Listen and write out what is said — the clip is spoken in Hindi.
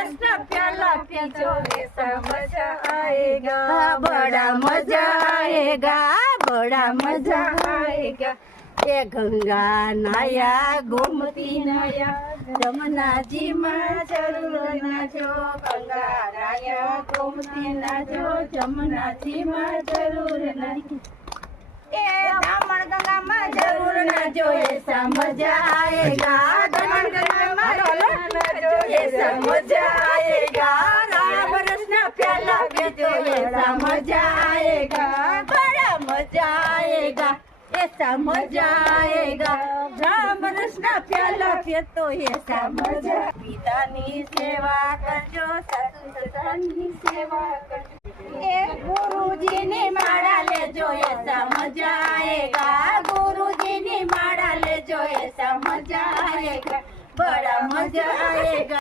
कृष्ण प्याला पी जो मजा आएगा बड़ा मजा आएगा बड़ा मजा आएगा ये गंगा नाया गोमती नाया यमुना जी में जरूर नाचो गंगा नाया गोमती नाचो यमुना जी में जरूर नाचो ए ब्राह्मण गंगा में जरूर नाचो ऐसा मजा आएगा समझ आएगा राम कृष्ण प्याला भी तो ये समझ आएगा बड़ा मज़ा आएगा, ये समझ आएगा राम कृष्ण प्याला पे तो ये समझ। पिता नी सेवा कर जो सतनी सेवा कर एक गुरु जी ने मारा ले जो ये समझ आएगा गुरु जी ने मारा ले जो ये समझ आएगा बड़ा मज़ा आएगा।